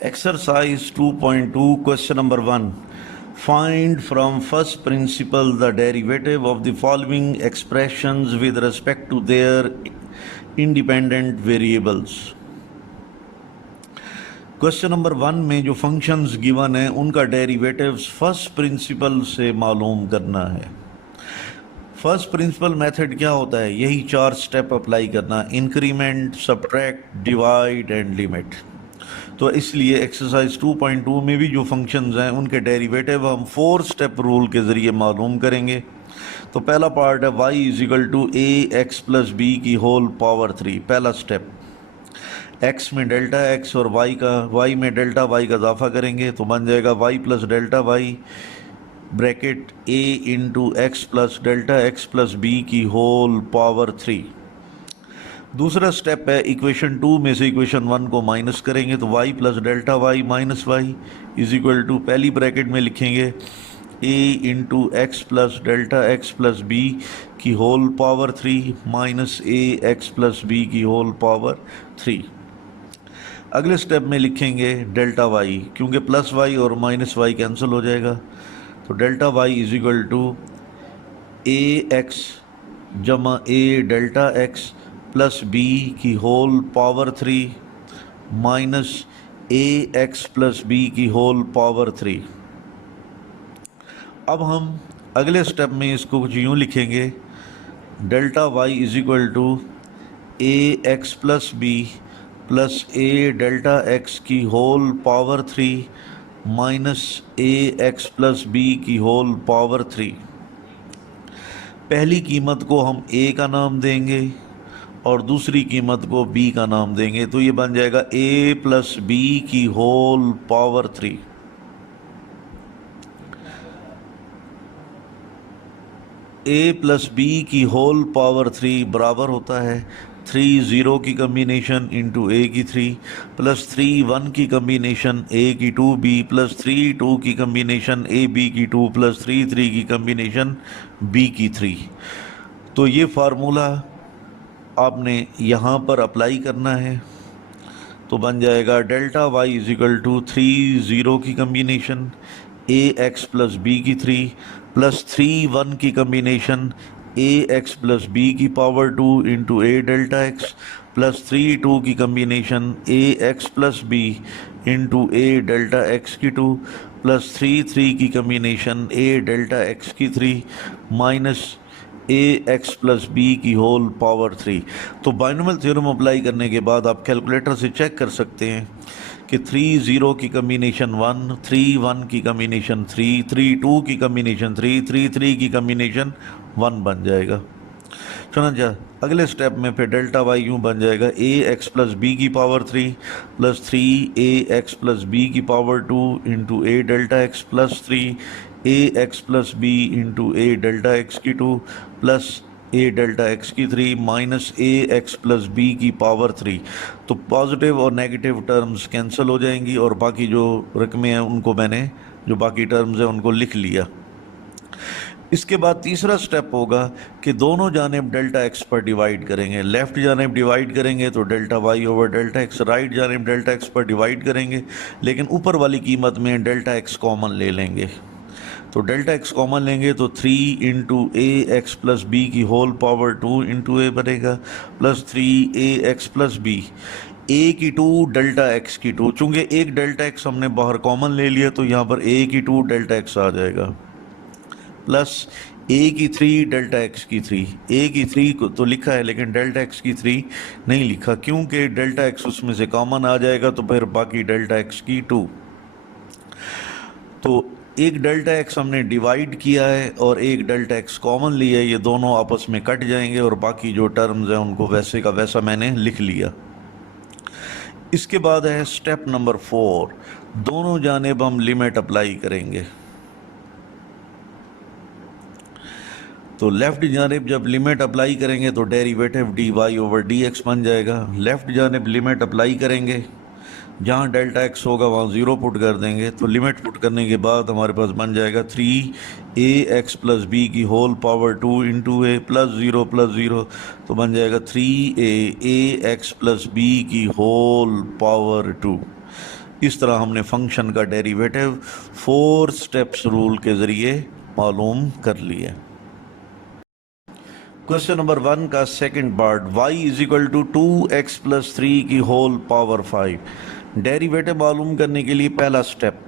Exercise 2.2, question number 1. Find from first principle the derivative of the following expressions with respect to their independent variables. Question number 1 में जो functions given है उनका derivatives first principle से मालूम करना है। First principle method क्या होता है? यही 4 स्टेप अप्लाई करना, increment, subtract, divide and limit. तो इसलिए एक्सरसाइज 2.2 में भी जो फंक्शंस हैं उनके डेरिवेटिव हम 4 स्टेप रूल के ज़रिए मालूम करेंगे। तो पहला पार्ट है y = ax + b की होल पावर 3। पहला स्टेप, x में डेल्टा x और y में डेल्टा y का इजाफा करेंगे तो बन जाएगा y + delta y bracket a × x + delta x + b की होल पावर 3। दूसरा स्टेप है इक्वेशन 2 में से इक्वेशन 1 को माइनस करेंगे तो y + delta y minus y = पहली ब्रैकेट में लिखेंगे a × x + delta x + b की whole power 3 minus ax + b की होल पावर 3। अगले स्टेप में लिखेंगे डेल्टा y, क्योंकि प्लस y और माइनस y कैंसिल हो जाएगा तो डेल्टा y = ax जमा a डेल्टा x + b की whole power 3 minus ax + b की होल पावर 3। अब हम अगले स्टेप में इसको कुछ यूँ लिखेंगे, delta y = ax + b + a delta x की whole power 3 minus ax + b की होल पावर 3। पहली कीमत को हम a का नाम देंगे और दूसरी कीमत को b का नाम देंगे तो ये बन जाएगा a + b की होल पावर 3। a + b की होल पावर 3 बराबर होता है 3 0 की कम्बिनेशन इंटू a की 3 + 3 1 की कम्बिनेशन a की 2b + 3 2 की कम्बिनेशन a b की 2 + 3 3 की कम्बिनेशन b की 3। तो ये फार्मूला आपने यहाँ पर अप्लाई करना है तो बन जाएगा डेल्टा y = 3 0 की कम्बिनेशन ax + b की 3 + 3 1 की कम्बिनेशन ax + b की power 2 into a delta x + 3 2 की combination ax + b into a delta x की 2 + 3 3 की कम्बिनेशन a डेल्टा x की 3 माइनस ax + b की होल पावर 3। तो बाइनोमियल थ्योरम अप्लाई करने के बाद आप कैलकुलेटर से चेक कर सकते हैं कि 3 0 की कम्बिनेशन 1 3 1 की कम्बिनेशन 3 3 2 की कम्बिनेशन 3 3 3 की कम्बिनेशन 1 बन जाएगा। सुना जा अगले स्टेप में फिर डेल्टा y यूँ बन जाएगा ax + b की पावर 3 + 3 ax + b की power 2 into a delta x + 3 ax + b into a delta x की 2 + a डेल्टा x की 3 माइनस ax + b की पावर 3। तो पॉजिटिव और नेगेटिव टर्म्स कैंसिल हो जाएंगी और बाकी जो रकमें हैं उनको मैंने जो बाकी टर्म्स हैं उनको लिख लिया। इसके बाद तीसरा स्टेप होगा कि दोनों जानिब डेल्टा x पर डिवाइड करेंगे। लेफ़्ट जानिब डिवाइड करेंगे तो delta y / delta x, right जानिब डेल्टा x पर डिवाइड करेंगे लेकिन ऊपर वाली कीमत में डेल्टा x कॉमन ले लेंगे। तो डेल्टा x कॉमन लेंगे तो 3 × ax + b की होल पावर 2 इंटू a बनेगा + 3 ax + b a की 2 डेल्टा x की 2। चूँकि एक डेल्टा x हमने बाहर कॉमन ले लिया तो यहाँ पर a की 2 डेल्टा x आ जाएगा प्लस a की 3 डेल्टा x की 3। a की 3 को तो लिखा है लेकिन डेल्टा x की 3 नहीं लिखा क्योंकि डेल्टा x उसमें से कॉमन आ जाएगा तो फिर बाकी डेल्टा x की 2। तो एक डेल्टा x हमने डिवाइड किया है और एक डेल्टा x कॉमन लिया है, ये दोनों आपस में कट जाएंगे और बाकी जो टर्म्स हैं उनको वैसे का वैसा मैंने लिख लिया। इसके बाद है स्टेप नंबर 4, दोनों जानिब हम लिमिट अप्लाई करेंगे। तो लेफ़्ट जानिब जब लिमिट अप्लाई करेंगे तो डेरिवेटिव dy/dx बन जाएगा। लेफ़्ट जानिब लिमिट अप्लाई करेंगे, जहाँ डेल्टा x होगा वहाँ 0 पुट कर देंगे तो लिमिट पुट करने के बाद हमारे पास बन जाएगा 3ax + b की होल पावर 2 इंटू a + 0 + 0 तो बन जाएगा 3a ax + b की होल पावर 2। इस तरह हमने फंक्शन का डेरिवेटिव 4 स्टेप्स रूल के ज़रिए मालूम कर लिया। क्वेश्चन नंबर 1 का second part, y is equal to 2x plus 3 की होल पावर 5। डेरिवेटिव मालूम करने के लिए पहला स्टेप,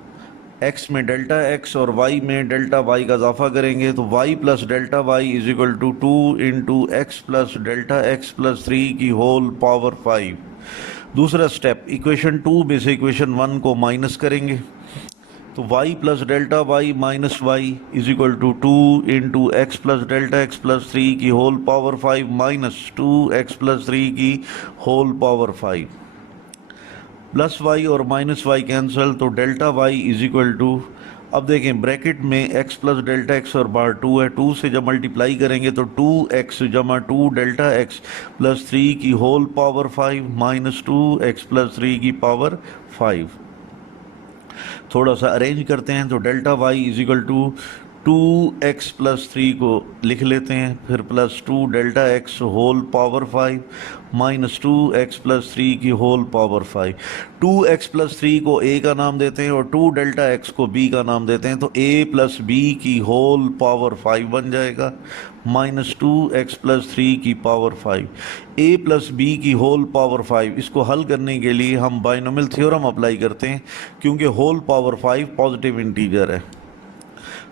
x में डेल्टा x और y में डेल्टा y का इजाफा करेंगे तो y plus delta y is equal to 2 into x plus delta x plus 3 की होल पावर 5। दूसरा स्टेप, इक्वेशन 2 में से इक्वेशन 1 को माइनस करेंगे तो y plus delta y minus Y is equal to 2 into x plus delta x plus 3 की whole power 5 minus 2x plus 3 की whole power 5। Plus y और माइनस y कैंसिल तो delta y is equal to, अब देखें bracket में x plus delta x और बाहर 2 है, 2 से जब मल्टीप्लाई करेंगे तो 2x जमा 2 डेल्टा x प्लस 3 की whole power 5 minus 2x plus 3 की पावर 5। थोड़ा सा अरेंज करते हैं तो delta y is equal to 2x plus 3 को लिख लेते हैं, फिर plus 2 delta x whole power 5 minus 2x plus 3 की होल पावर 5। 2x प्लस 3 को a का नाम देते हैं और 2 डेल्टा x को b का नाम देते हैं तो a प्लस b की होल पावर 5 बन जाएगा माइनस 2x प्लस 3 की पावर 5। a प्लस b की होल पावर 5, इसको हल करने के लिए हम बाइनोमियल थ्योरम अप्लाई करते हैं क्योंकि होल पावर 5 पॉजिटिव इंटीजर है।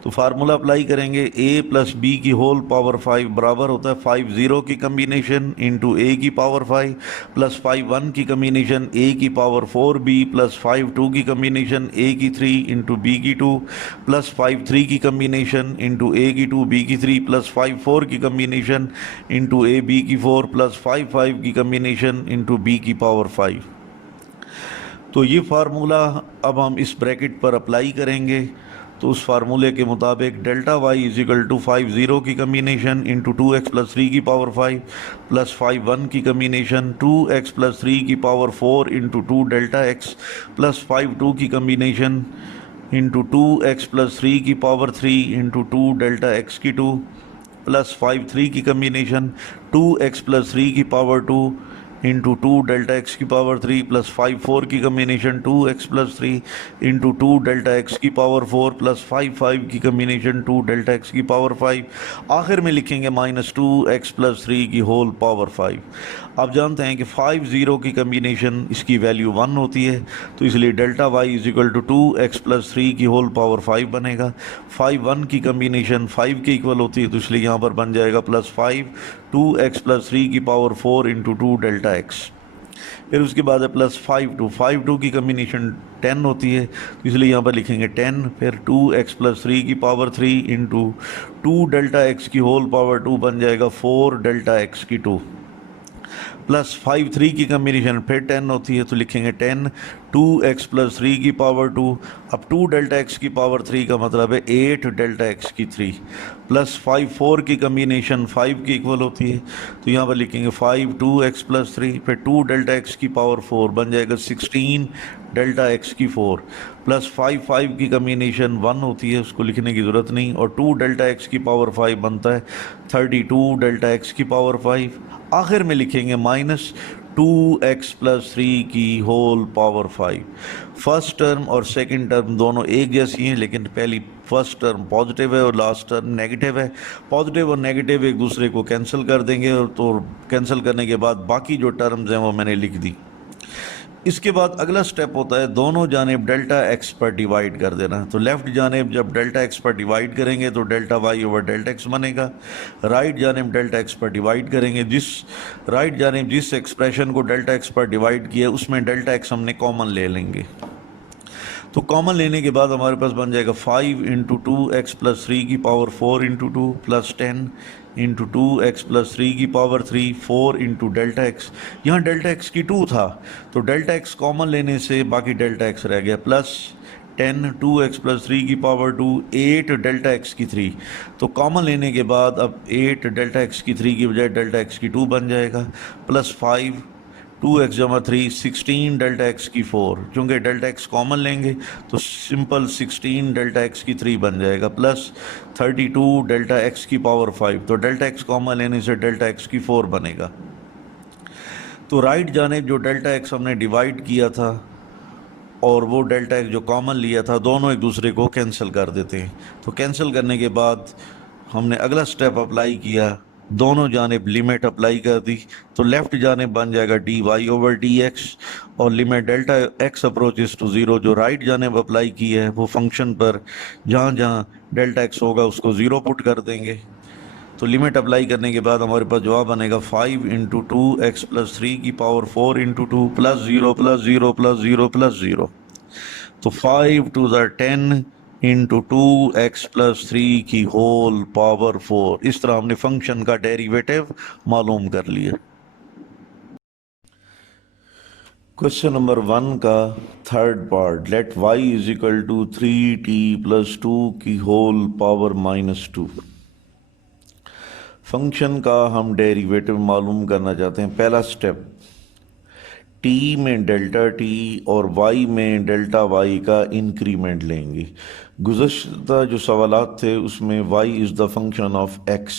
तो फार्मूला अप्लाई करेंगे, a प्लस बी की होल पावर 5 बराबर होता है 5 0 की कम्बिनेशन इंटू ए की पावर 5 प्लस 5 1 की कम्बिनेशन a की पावर 4 b प्लस 5 2 की कम्बिनेशन a की 3 इंटू बी की 2 प्लस 5 3 की कम्बिनेशन इंटू a की 2 b की 3 प्लस 5 4 की कम्बिनेशन इंटू a b की 4 प्लस 5 5 की कम्बिनेशन इंटू b की पावर 5। तो ये फार्मूला अब हम इस ब्रैकेट पर अप्लाई करेंगे तो उस फार्मूले के मुताबिक delta y is equal to 5 0 की कम्बिनेशन इंटू 2x प्लस 3 की पावर 5 प्लस 5 1 की कम्बिनेशन 2x प्लस 3 की power 4 into 2 delta x plus 5 2 की कम्बिनेशन इंटू 2x प्लस 3 की पावर 3 इंटू 2 डेल्टा x की 2 प्लस 5 3 की कम्बिनेशन 2x प्लस 3 की power 2 into 2 delta x की पावर 3 प्लस 5 4 की combination 2x plus 3 into 2 delta x की power 4 plus 5 5 की combination 2 delta x की पावर 5। आखिर में लिखेंगे माइनस 2x प्लस 3 की होल पावर 5। आप जानते हैं कि 5 0 की कम्बिनेशन इसकी वैल्यू 1 होती है तो इसलिए delta y is equal to 2x plus 3 की होल पावर 5 बनेगा। 5 1 की कम्बिनेशन 5 के इक्वल होती है तो इसलिए यहाँ पर बन जाएगा प्लस 5 2x प्लस 3 की पावर 4 इंटू 2 डेल्टा x। फिर उसके बाद है प्लस 5 2 की कम्बिनेशन 10 होती है तो इसलिए यहाँ पर लिखेंगे 10, फिर 2x प्लस 3 की पावर 3 इंटू 2 डेल्टा x की होल पावर 2 बन जाएगा 4 डेल्टा x की 2 प्लस 5 3 की कम्बिनेशन फिर 10 होती है तो लिखेंगे 10 2x प्लस 3 की पावर 2। अब 2 डेल्टा x की पावर 3 का मतलब है 8 डेल्टा x की 3 प्लस 5 4 की कम्बिनेशन 5 की इक्वल होती है तो यहाँ पर लिखेंगे 5 2x प्लस 3 फिर 2 डेल्टा x की पावर 4 बन जाएगा 16 डेल्टा x की 4 प्लस 5 5 की कम्बिनेशन 1 होती है उसको लिखने की ज़रूरत नहीं और 2 डेल्टा x की पावर 5 बनता है 32 डेल्टा x की पावर 5। आखिर में लिखेंगे माइनस 2x प्लस 3 की होल पावर 5। फर्स्ट टर्म और सेकंड टर्म दोनों एक जैसी हैं लेकिन पहली फर्स्ट टर्म पॉजिटिव है और लास्ट टर्म नेगेटिव है। पॉजिटिव और नेगेटिव एक दूसरे को कैंसिल कर देंगे और तो कैंसिल करने के बाद बाकी जो टर्म्स हैं वो मैंने लिख दी। इसके बाद अगला स्टेप होता है दोनों जानेब डेल्टा x पर डिवाइड कर देना। तो लेफ़्ट जानेब जब डेल्टा x पर डिवाइड करेंगे तो delta y over delta x बनेगा। राइट जानेब डेल्टा x पर डिवाइड करेंगे, राइट जानेब जिस एक्सप्रेशन को डेल्टा x पर डिवाइड किया उसमें डेल्टा x हमने कॉमन ले लेंगे। तो कॉमन लेने के बाद हमारे पास बन जाएगा 5 इंटू 2x प्लस 3 की power 4 into 2 plus 10 into 2x plus 3 की पावर 3 4 इंटू डेल्टा x। यहाँ डेल्टा x की 2 था तो डेल्टा x कॉमन लेने से बाकी डेल्टा x रह गया प्लस 10 2x प्लस 3 की पावर 2 8 डेल्टा x की 3। तो कॉमन लेने के बाद अब 8 डेल्टा x की 3 की बजाय डेल्टा x की 2 बन जाएगा प्लस 5 2x जमा 3 16 डेल्टा x की 4। चूँकि डेल्टा x कॉमन लेंगे तो सिंपल 16 डेल्टा x की 3 बन जाएगा प्लस 32 डेल्टा x की पावर 5। तो डेल्टा x कॉमन लेने से डेल्टा x की 4 बनेगा। तो राइट जानेब जो डेल्टा x हमने डिवाइड किया था और वो डेल्टा एक्स जो कॉमन लिया था दोनों एक दूसरे को कैंसिल कर देते हैं। तो कैंसिल करने के बाद हमने अगला स्टेप अप्लाई किया, दोनों जानिब लिमिट अप्लाई कर दी, तो लेफ्ट जानिब बन जाएगा D Y over D X, और limit delta X approaches to zero जो राइट जानिब अप्लाई की है वो फंक्शन पर जहाँ जहाँ डेल्टा एक्स होगा उसको ज़ीरो पुट कर देंगे। तो लिमिट अप्लाई करने के बाद हमारे पास जवाब बनेगा 5 into two X plus three की power 4 into two plus zero plus zero plus zero plus zero. तो 5 to the 10 into two X plus three की होल पावर 4। इस तरह हमने फंक्शन का डेरिवेटिव मालूम कर लिया। क्वेश्चन नंबर 1 का third part, let y is equal to 3t plus 2 की होल पावर -2। फंक्शन का हम डेरिवेटिव मालूम करना चाहते हैं। पहला स्टेप, t में डेल्टा t और y में डेल्टा y का इंक्रीमेंट लेंगे। गुज़श्ता जो सवालात थे उसमें y is the function of x,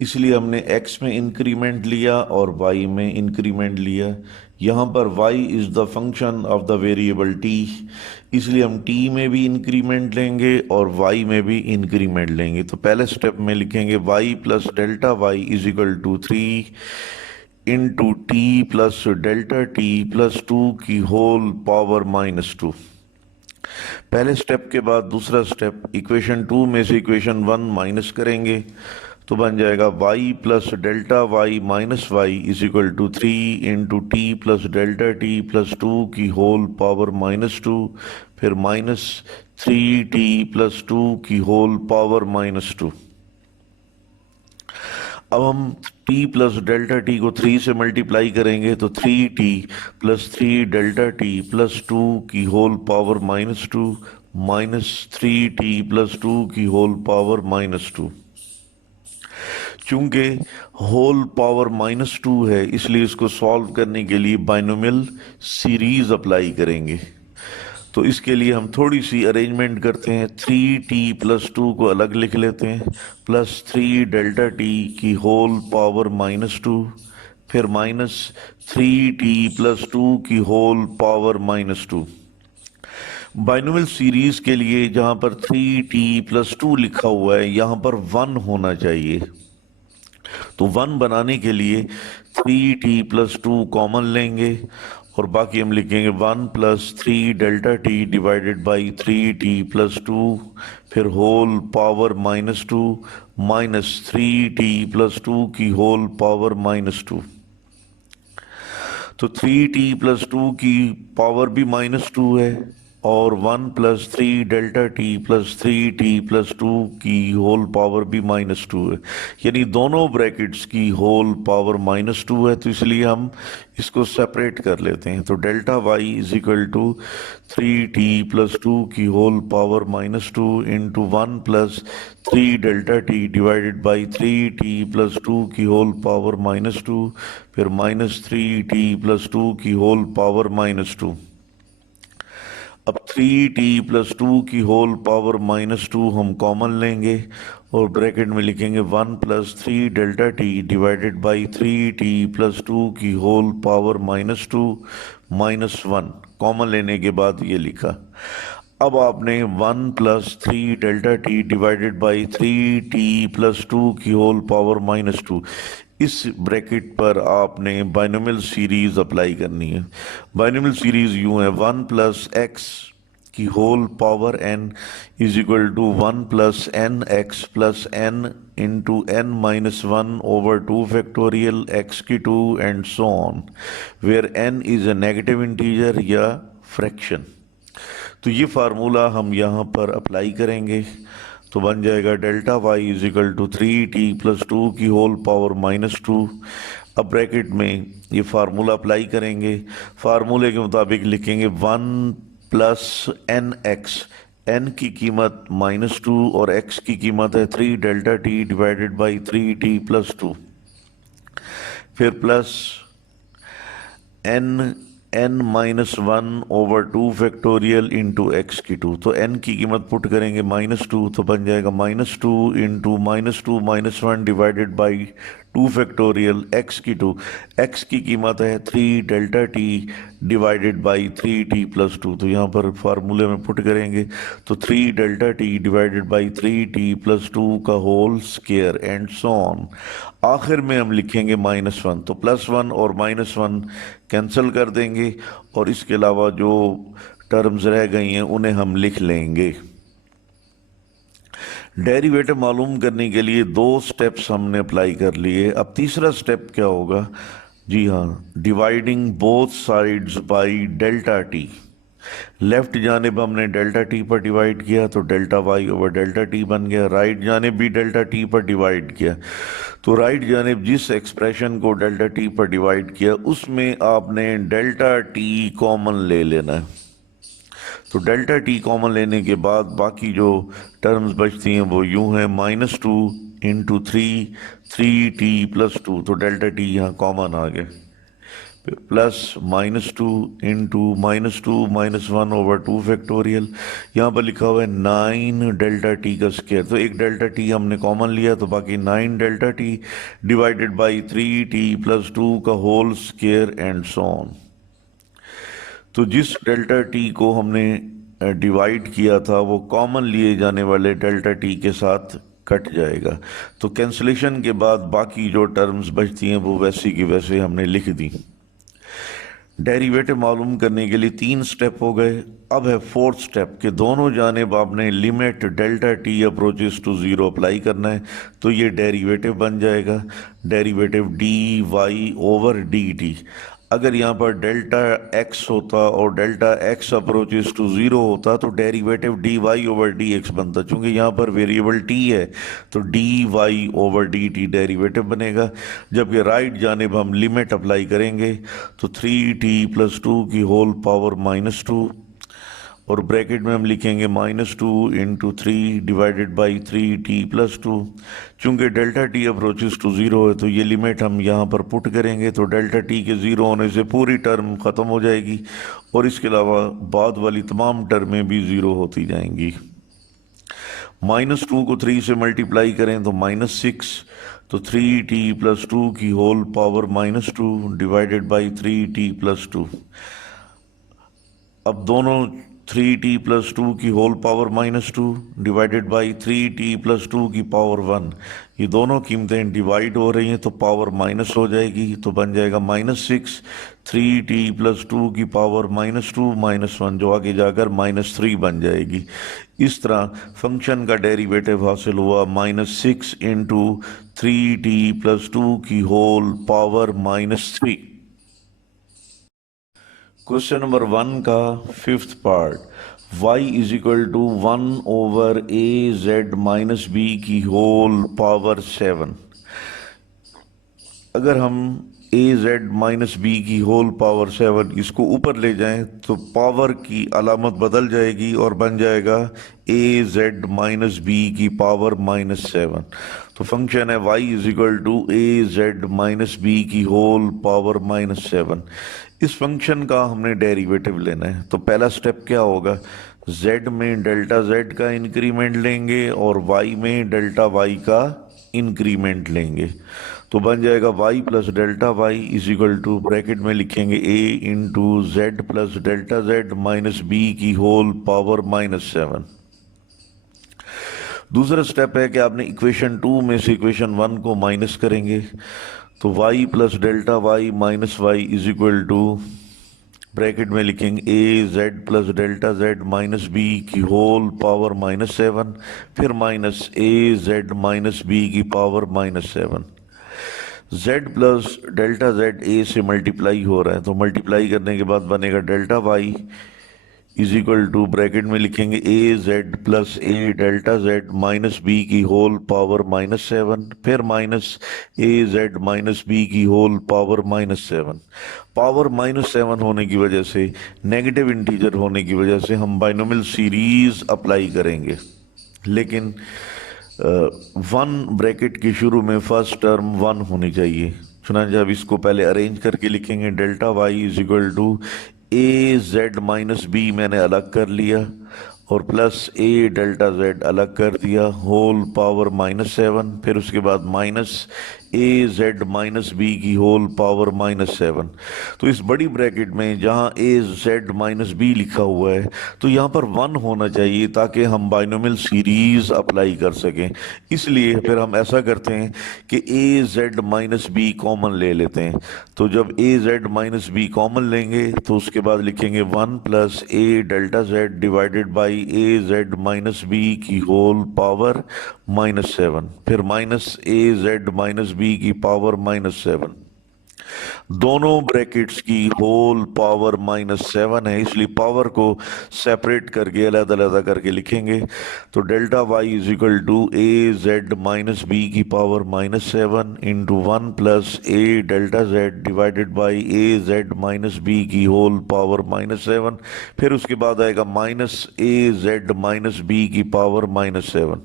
इसलिए हमने x में इंक्रीमेंट लिया और y में इंक्रीमेंट लिया। यहाँ पर y is the function of the variable t, इसलिए हम t में भी इंक्रीमेंट लेंगे और y में भी इंक्रीमेंट लेंगे। तो पहले स्टेप में लिखेंगे y plus delta y is equal to 3 into t plus delta t plus 2 की होल पावर -2। पहले स्टेप के बाद दूसरा स्टेप, इक्वेशन 2 में से इक्वेशन 1 माइनस करेंगे तो बन जाएगा y plus delta y minus Y is equal to 3 into t plus delta t plus 2 की होल पावर -2, फिर -3t प्लस 2 की होल पावर -2। अब हम t प्लस डेल्टा टी को 3 से मल्टीप्लाई करेंगे तो 3t plus 3 delta t plus 2 की whole power -2 minus 3t plus 2 की होल पावर -2। चूंकि होल पावर -2 है इसलिए इसको सॉल्व करने के लिए बाइनोमियल सीरीज अप्लाई करेंगे। तो इसके लिए हम थोड़ी सी अरेंजमेंट करते हैं। 3t प्लस 2 को अलग लिख लेते हैं, प्लस 3 डेल्टा टी की होल पावर -2, फिर -3t प्लस 2 की होल पावर -2। बाइनोमियल सीरीज के लिए जहां पर 3t प्लस 2 लिखा हुआ है यहां पर 1 होना चाहिए। तो 1 बनाने के लिए 3t प्लस 2 कॉमन लेंगे और बाकी हम लिखेंगे 1 plus 3 delta t divided by 3t plus 2, फिर whole power -2 minus 3t plus 2 की होल पावर -2। तो 3t प्लस 2 की पावर भी -2 है और 1 plus 3 delta t plus 3t plus 2 की होल पावर भी -2 है, यानी दोनों ब्रैकेट्स की होल पावर -2 है। तो इसलिए हम इसको सेपरेट कर लेते हैं। तो delta Y is equal to 3t plus 2 की whole power -2 into 1 plus 3 delta t divided by 3t plus 2 की होल पावर -2, फिर -3t प्लस 2 की होल पावर -2। अब 3t प्लस 2 की होल पावर -2 हम कॉमन लेंगे और ब्रैकेट में लिखेंगे 1 plus 3 delta t divided by 3t plus 2 की होल पावर -2 -1। कॉमन लेने के बाद ये लिखा। अब आपने 1 plus 3 delta t divided by 3t plus 2 की होल पावर -2, इस ब्रैकेट पर आपने बाइनोमियल सीरीज अप्लाई करनी है। बाइनोमियल सीरीज यूं है, 1 प्लस एक्स की whole power n is equal to 1 plus n x plus n into n minus 1 over 2 factorial x की 2 and so on, where n is a negative integer या fraction. तो ये formula हम यहाँ पर अप्लाई करेंगे तो बन जाएगा delta Y is equal to 3t plus 2 की होल पावर -2। अब ब्रैकेट में ये फार्मूला अप्लाई करेंगे, फार्मूले के मुताबिक लिखेंगे 1 प्लस एन एक्स, n की कीमत -2 और x की कीमत है 3 delta t divided by 3t plus 2, फिर plus n minus 1 over 2 factorial into x की 2। तो n की कीमत पुट करेंगे -2 तो बन जाएगा -2 into -2 -1 divided by 2 factorial X की 2, एक्स की कीमत है 3 delta t divided by 3t plus 2। तो यहाँ पर फार्मूले में पुट करेंगे तो 3 delta t divided by 3t plus 2 का whole square and so on. आखिर में हम लिखेंगे -1, तो +1 और -1 कैंसिल कर देंगे और इसके अलावा जो टर्म्स रह गई हैं उन्हें हम लिख लेंगे। डेरिवेटिव मालूम करने के लिए 2 स्टेप्स हमने अप्लाई कर लिए। अब तीसरा स्टेप क्या होगा? जी हाँ, dividing both sides by delta t. Left जानिब हमने डेल्टा टी पर डिवाइड किया तो delta y over delta t बन गया। राइट जानिब भी डेल्टा टी पर डिवाइड किया तो राइट जानिब जिस एक्सप्रेशन को डेल्टा टी पर डिवाइड किया उसमें आपने डेल्टा टी कॉमन ले लेना है। तो डेल्टा टी कॉमन लेने के बाद बाकी जो टर्म्स बचती हैं वो यूं हैं -2 इंटू 3t प्लस 2, तो डेल्टा टी यहाँ कॉमन आ गया, प्लस -2 इंटू -2 -1 ओवर 2 फैक्टोरियल। यहाँ पर लिखा हुआ है 9 डेल्टा टी का स्क्वायर, तो एक डेल्टा टी हमने कॉमन लिया तो बाकी 9 delta t divided by 3t plus 2 का whole square and so on. तो जिस डेल्टा टी को हमने डिवाइड किया था वो कॉमन लिए जाने वाले डेल्टा टी के साथ कट जाएगा। तो कैंसलेशन के बाद बाकी जो टर्म्स बचती हैं वो वैसी की वैसे हमने लिख दी। डेरिवेटिव मालूम करने के लिए 3 स्टेप हो गए। अब है 4th स्टेप कि दोनों जानिब आपने limit delta t approaches to 0 apply करना है। तो ये डेरिवेटिव बन जाएगा derivative D Y over d t. अगर यहाँ पर डेल्टा एक्स होता और डेल्टा एक्स अप्रोचेस टू 0 होता तो derivative D Y over D x बनता। चूंकि यहाँ पर वेरिएबल टी है तो d Y over d t derivative बनेगा। जबकि राइट जानिब हम लिमिट अप्लाई करेंगे तो 3t प्लस 2 की होल पावर -2 और ब्रैकेट में हम लिखेंगे -2 into 3 divided by 3t plus 2। चूंकि डेल्टा टी अप्रोचेस टू 0 है तो ये लिमिट हम यहाँ पर पुट करेंगे तो डेल्टा टी के 0 होने से पूरी टर्म ख़त्म हो जाएगी और इसके अलावा बाद वाली तमाम टर्में भी 0 होती जाएंगी। -2 को 3 से मल्टीप्लाई करें तो -6, तो 3t प्लस 2 की whole power -2 divided by 3t plus 2। अब दोनों 3t प्लस 2 की whole power -2 divided by 3t plus 2 की पावर 1, ये दोनों कीमतें डिवाइड हो रही हैं तो पावर माइनस हो जाएगी तो बन जाएगा -6 3t प्लस 2 की पावर -2 -1 जो आगे जाकर -3 बन जाएगी। इस तरह फंक्शन का डेरिवेटिव हासिल हुआ -6 इंटू 3t प्लस 2 की होल पावर -3। क्वेश्चन नंबर 1 का 5th part, y is equal to 1 over a Z minus B की होल पावर 7। अगर हम ए जेड माइनस बी की होल पावर 7 इसको ऊपर ले जाएं तो पावर की अलामत बदल जाएगी और बन जाएगा ए जेड माइनस बी की पावर -7। तो फंक्शन है y is equal to A Z minus B की होल पावर -7। इस फंक्शन का हमने डेरिवेटिव लेना है तो पहला स्टेप क्या होगा, z में डेल्टा z का इंक्रीमेंट लेंगे और y में डेल्टा y का इंक्रीमेंट लेंगे तो बन जाएगा y plus delta y is equal to bracket में लिखेंगे a into z plus delta z minus B की होल पावर -7। दूसरा स्टेप है कि आपने इक्वेशन 2 में से इक्वेशन 1 को माइनस करेंगे तो y plus delta y minus Y is equal to bracket में लिखेंगे a z plus delta z minus B की होल पावर -7 फिर minus a z minus B की power -7। z plus delta z a से multiply हो रहा है तो मल्टीप्लाई करने के बाद बनेगा delta y is equal to bracket में लिखेंगे A Z plus A delta Z minus B की होल पावर -7 फिर माइनस ए जेड माइनस बी की होल पावर -7। पावर -7 होने की वजह से, नेगेटिव इंटीजर होने की वजह से हम बाइनोमियल सीरीज अप्लाई करेंगे, लेकिन 1 ब्रैकेट के शुरू में फर्स्ट टर्म 1 होनी चाहिए। चुनांचे अब इसको पहले अरेंज करके लिखेंगे delta Y is equal to A Z minus b मैंने अलग कर लिया और प्लस ए डेल्टा जेड अलग कर दिया होल पावर -7, फिर उसके बाद माइनस ए जेड माइनस बी की होल पावर -7। तो इस बड़ी ब्रैकेट में जहाँ ए जेड माइनस बी लिखा हुआ है तो यहाँ पर 1 होना चाहिए ताकि हम बाइनोमियल सीरीज अप्लाई कर सकें। इसलिए फिर हम ऐसा करते हैं कि a Z minus b common ले लेते हैं। तो जब a Z minus b common लेंगे तो उसके बाद लिखेंगे 1 plus A delta Z divided by A Z minus B की होल पावर -7, फिर माइनस ए जेड माइनस बी की पावर -7। दोनों ब्रैकेट्स की होल पावर -7 है, इसलिए पावर को सेपरेट करके अलग अलग करके लिखेंगे। तो delta Y is equal to A Z minus B की power -7 into 1 plus A delta Z divided by A Z minus B की होल पावर -7, फिर उसके बाद आएगा माइनस ए जेड माइनस बी की पावर -7।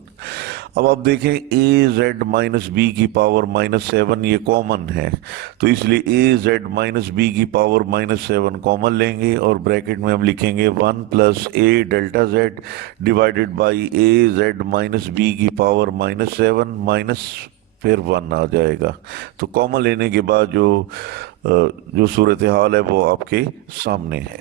अब आप देखें ए जेड माइनस बी की पावर -7 ये कॉमन है, तो इसलिए ए जेड माइनस बी की पावर -7 कॉमन लेंगे और ब्रैकेट में हम लिखेंगे 1 plus A delta Z divided by A Z minus B की पावर -7 माइनस फिर 1 आ जाएगा। तो कॉमन लेने के बाद जो सूरत हाल है वो आपके सामने है।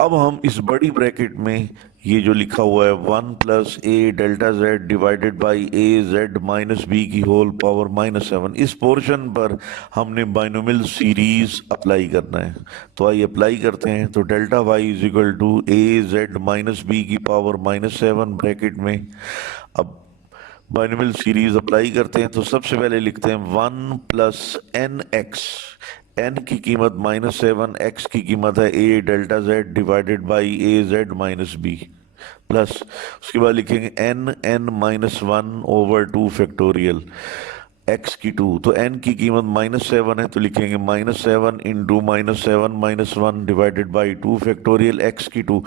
अब हम इस बड़ी ब्रैकेट में ये जो लिखा हुआ है 1 plus A delta Z divided by A Z minus B की होल पावर -7, इस पोर्शन पर हमने बाइनोमियल सीरीज अप्लाई करना है। तो आइए अप्लाई करते हैं। तो delta Y is equal to A Z minus B की पावर -7 ब्रैकेट में। अब बाइनोमियल सीरीज अप्लाई करते हैं तो सबसे पहले लिखते हैं 1 प्लस एन एक्स, एन की कीमत -7, एक्स की कीमत है A delta Z divided by A Z minus B, plus उसके बाद लिखेंगे n(n-1) ओवर 2 फैक्टोरियल एक्स की 2। तो n की कीमत -7 है तो लिखेंगे -7 into -7 - 1 divided by 2 factorial X की 2।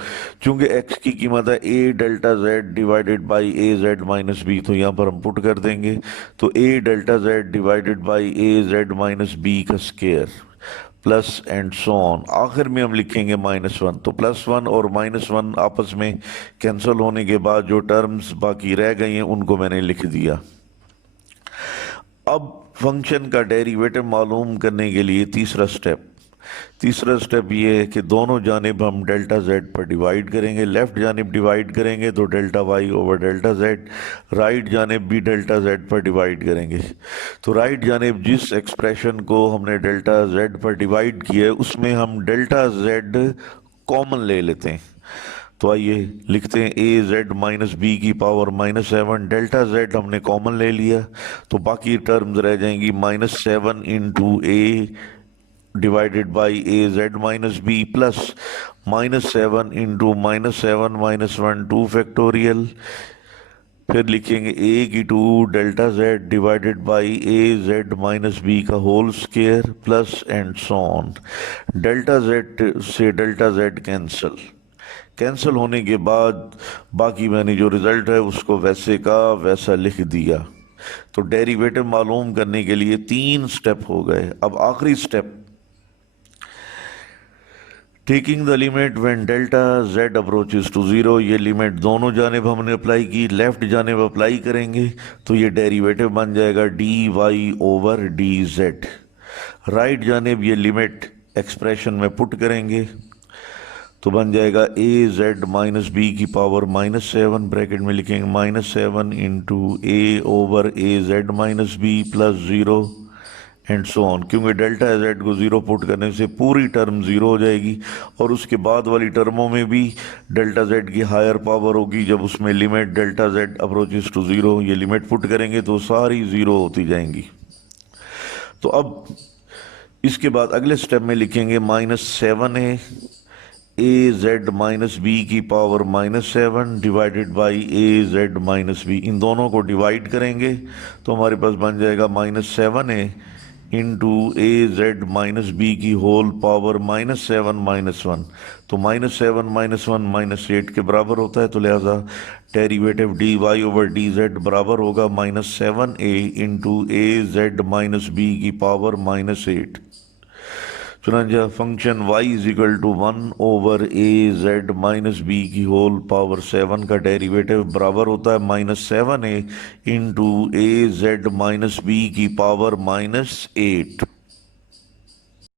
चूंकि x की कीमत है a delta z divided by a z minus B, तो यहाँ पर हम पुट कर देंगे। तो a delta z divided by a z minus B का square plus and so on. आखिर में हम लिखेंगे -1। तो +1 और -1 आपस में कैंसिल होने के बाद जो टर्म्स बाकी रह गई हैं उनको मैंने लिख दिया। अब फंक्शन का डेरिवेटिव मालूम करने के लिए तीसरा स्टेप ये है कि दोनों जानिब हम डेल्टा जेड पर डिवाइड करेंगे। लेफ्ट जानिब डिवाइड करेंगे तो delta y over delta z, right जानिब भी डेल्टा जेड पर डिवाइड करेंगे। तो राइट जानिब जिस एक्सप्रेशन को हमने डेल्टा जेड पर डिवाइड किया है उसमें हम डेल्टा जेड कॉमन ले लेते हैं। तो आइए लिखते हैं ए जेड माइनस बी की पावर -7, डेल्टा जेड हमने कॉमन ले लिया तो बाकी टर्म्स रह जाएंगी -7 into A divided by A Z minus B plus -7 into -7 - 1 2 factorial, फिर लिखेंगे ए की 2 delta Z divided by A Z minus B का whole square plus and so on. Delta Z से डेल्टा जेड कैंसिल होने के बाद बाकी मैंने जो रिजल्ट है उसको वैसे का वैसा लिख दिया। तो डेरिवेटिव मालूम करने के लिए 3 स्टेप हो गए। अब आखिरी step, taking the limit when delta z approaches to 0। ये लिमिट दोनों जानिब हमने अप्लाई की, लेफ्ट जानिब अप्लाई करेंगे तो ये डेरिवेटिव बन जाएगा D Y over D z. Right जानिब ये लिमिट एक्सप्रेशन में पुट करेंगे तो बन जाएगा ए जेड माइनस बी की पावर -7, ब्रैकेट में लिखेंगे -7 into a over a Z minus B plus 0 and so on. क्योंकि डेल्टा जेड को 0 पुट करने से पूरी टर्म 0 हो जाएगी और उसके बाद वाली टर्मों में भी डेल्टा जेड की हायर पावर होगी। जब उसमें limit delta z approaches to 0 ये लिमिट पुट करेंगे तो सारी 0 होती जाएंगी। तो अब इसके बाद अगले स्टेप में लिखेंगे -7 है ए जेड माइनस बी की power -7 divided by A Z minus B. इन दोनों को डिवाइड करेंगे तो हमारे पास बन जाएगा -7 है into A Z minus B की होल पावर -7 - 1। तो -7 - 1 -8 के बराबर होता है, तो लिहाजा derivative D Y over D Z बराबर होगा -7a into A Z minus B की पावर -8। चुनांजा function y is equal to 1/a z-b की होल पावर 7 का डेरिवेटिव बराबर होता है -7a इंटू a z-b की पावर -8।